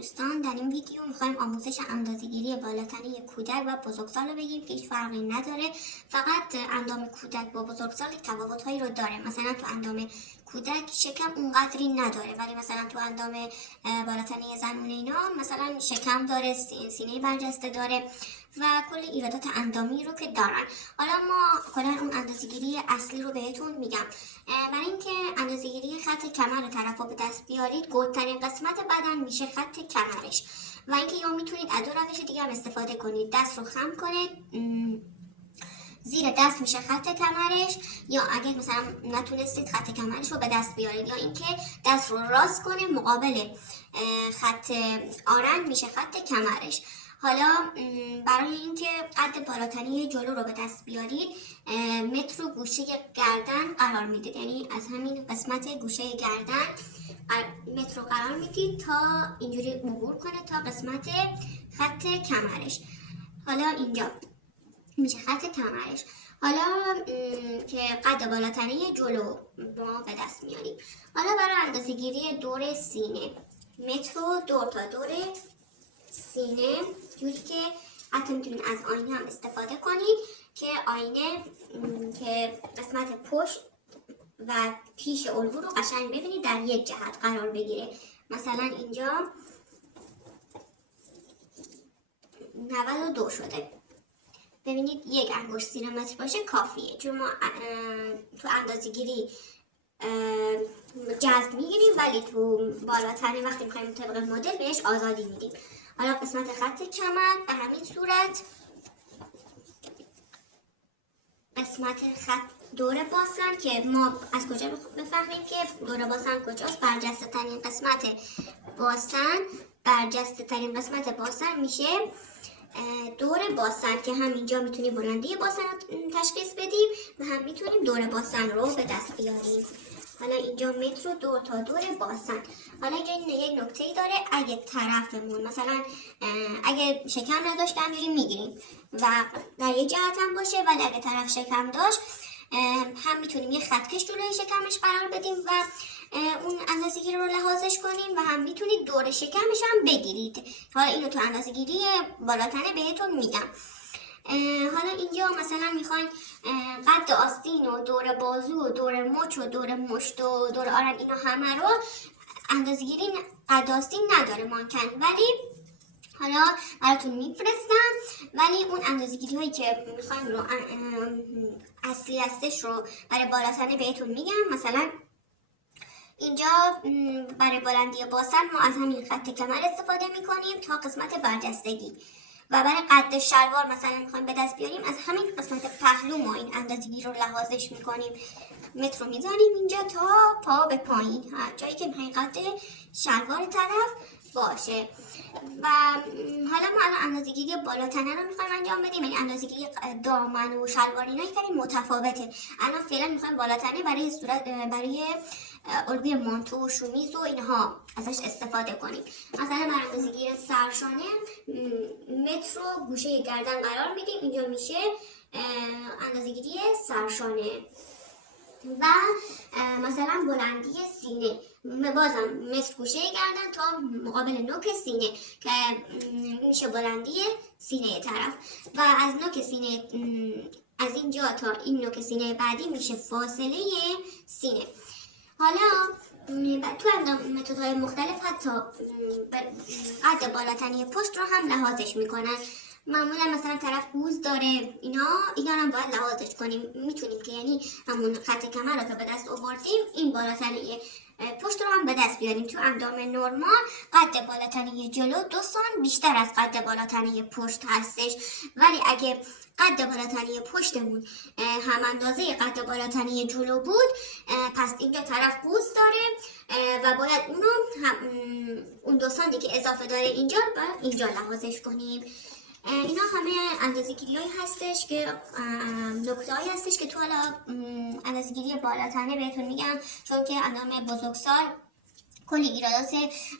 دوستان، در این ویدیو میخوایم آموزش اندازه‌گیری بالاتنه کودک و بزرگسال رو بگیم که هیچ فرقی نداره. فقط اندام کودک با بزرگسال تفاوت‌هایی رو داره. مثلا تو اندام کودک شکم اونقدری نداره، ولی مثلا تو اندام بالاتنه زنونه اینا مثلا شکم داره، سینه برجسته داره و کل ایرادات اندامی رو که دارن. حالا ما کلا اون اندازه‌گیری اصلی رو بهتون میگم. برای اینکه اندازه‌گیری خط کمر طرفو به دست بیارید، گلترین قسمت بدن میشه خط کمرش و اینکه یا میتونید از دو روش دیگه هم استفاده کنید. دست رو خم کنید، زیر دست میشه خط کمرش، یا اگه مثلا نتونستید خط کمرش رو به دست بیارید، یا اینکه دست رو راست کنه مقابل خط آرنج میشه خط کمرش. حالا برای اینکه قد بالاتنه جلو رو به دست بیارید، متر و گوشه گردن قرار میدید، یعنی از همین قسمت گوشه گردن متر رو قرار میدید تا اینجوری عبور کنه تا قسمت خط کمرش. حالا اینجا میشه خط کمرش. حالا که قد بالاتنه جلو ما به دست میاریم. حالا برای اندازه‌گیری دور سینه، متر و دور تا دور سینه، جوری که حتی میتونید از آینه هم استفاده کنید که آینه که قسمت پشت و پیش الگو رو قشنگ ببینید در یک جهت قرار بگیره. مثلا اینجا 92 شده، ببینید یک انگشت زیر متر باشه کافیه، چون ما تو اندازه‌گیری جذب میگیریم ولی تو بالاتنه وقتی میخوایم طبق مدل بهش آزادی میدیم. حالا قسمت خط کمر به همین صورت، قسمت خط دور باسن که ما از کجا بفهمیم که دور باسن کجاست؟ برجسته ترین قسمت باسن، برجسته ترین قسمت باسن میشه دور باسن که هم اینجا میتونیم بلندی باسن رو تشخیص بدیم و هم میتونیم دور باسن رو به دست بیاریم. حالا اینجا متر و دور تا دور باسن. حالا اینجا یک نکته ای داره، اگه طرفمون مثلا اگه شکم نداشت همجوری میگیریم و در یک جهت هم باشه، ولی اگه طرف شکم داشت هم میتونیم یه خطکش جلوی شکمش قرار بدیم و اون اندازه‌گیری رو لحاظش کنیم و هم میتونید دور شکمش هم بگیرید. حالا اینو تو اندازه‌گیری بالاتنه بهتون میگم. حالا اینجا مثلا میخواین قد آستین و دور بازو و دور مچ و دور مشت و دور آرن اینا همه رو اندازه‌گیری قد آستین نداره مانکن، ولی حالا براتون میفرستم. ولی اون اندازه‌گیری هایی که میخوایم رو اصلی هستش رو برای بالاتنه بهتون میگم. مثلا اینجا برای بلندی باسن ما از همین خط کمر استفاده میکنیم تا قسمت برجستگی و برای قد شلوار مثلا میخوایم به دست بیاریم از همین قسمت پهلو ما این اندازه‌گیری رو لحاظش میکنیم. متر رو میزنیم اینجا تا پا به پایین، جایی که میخوایم قد شلوار طرف باشه. و حالا ما الان اندازه‌گیری بالاتنه رو میخوایم انجام بدیم، یعنی اندازه‌گیری دامن و شلوار اینا یکم متفاوته. الان فعلا میخوایم بالاتنه برای صورت، برای الگوی مانتو و شومیز و اینها ازش استفاده کنیم. مثلا برای اندازه‌گیری سرشانه متر و گوشه گردن قرار میدیم، اینجا میشه اندازه‌گیری سرشانه. و مثلا بلندی سینه بازم متر گوشه گردن تا مقابل نوک سینه که میشه بلندی سینه طرف، و از نوک سینه از اینجا تا این نوک سینه بعدی میشه فاصله سینه. حالا تو متدهای مختلف حتی قد بالاتنه پشت رو هم لحاظش میکنن. معمولا مثلا طرف گوز داره، اینا هم باید لحاظش کنیم. میتونیم که یعنی همون خط کمر رو که به دست آوردیم این بالاتنه پشت رو هم به دست بیاریم. تو اندام نرمال قد بالاتنه جلو 2 سانت بیشتر از قد بالاتنه پشت هستش، ولی اگه قد بالاتنه پشتمون هم اندازه قد بالاتنه جلو بود، پس اینجا طرف قوس داره و باید اون 2 سانتی که اضافه داره اینجا لحاظش کنیم. اینا همه اندازه‌گیری هایی هستش که نکته هایی هستش که تو حالا اندازه‌گیری بالاتنه بهتون میگم، چون که اندام بزرگسال کلی ایرادات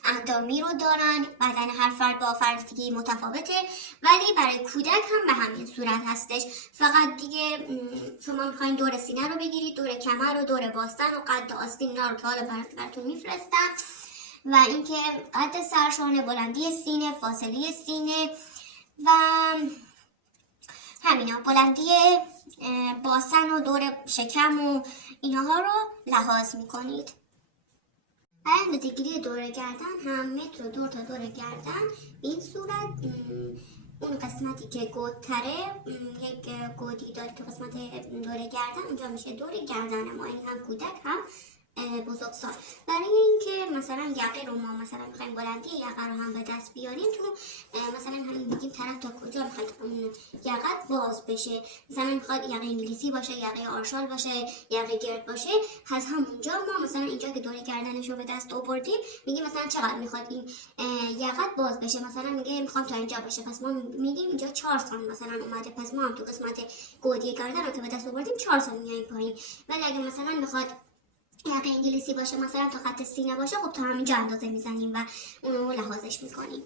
اندامی رو دارن، بدن هر فرد با فرد دیگه متفاوته، ولی برای کودک هم به همین صورت هستش. فقط دیگه شما میخواین دور سینه رو بگیرید، دور کمر و دور باستن و قد آستین، اینا رو که حالا براتون میفرستم. و اینکه قد سرشانه، بلندی سینه، فاصله سینه و همینا، بلندی باسن و دور شکم و اینها رو لحاظ میکنید. اندازه‌گیری دور گردن هم متر و دور تا دور گردن. این صورت اون قسمتی که گودتره یک گودی داره تو قسمت دور گردن، اونجا میشه دور گردن ما، این هم کودک هم بزرگسال. برای اینکه مثلا یقه رو ما مثلا میخوایم بلندی یقه رو هم به دست بیاریم، تو مثلا همین میگیم طرف تا کجا میخواد اون یقه باز بشه، مثلا میخواد یقه انگلیسی باشه، یقه آرشال باشه، یقه گرد باشه، از همونجا ما مثلا اینجا که دور گردنش رو به دست آوردیم میگیم مثلا چقدر میخواد این یقه باز بشه، مثلا میگه میخوام تا اینجا باشه، پس ما میگیم اینجا 4 سانتی مثلا اومده، پس ما هم تو قسمت گودی گردن رو که به دست آوردیم 4 سانتی میایم پایین. ولی اگه مثلا میخواد یقه انگلیسی باشه، مثلا تا خط سینه باشه، خب تا همینجا اندازه میزنیم و اونو لحاظش میکنیم.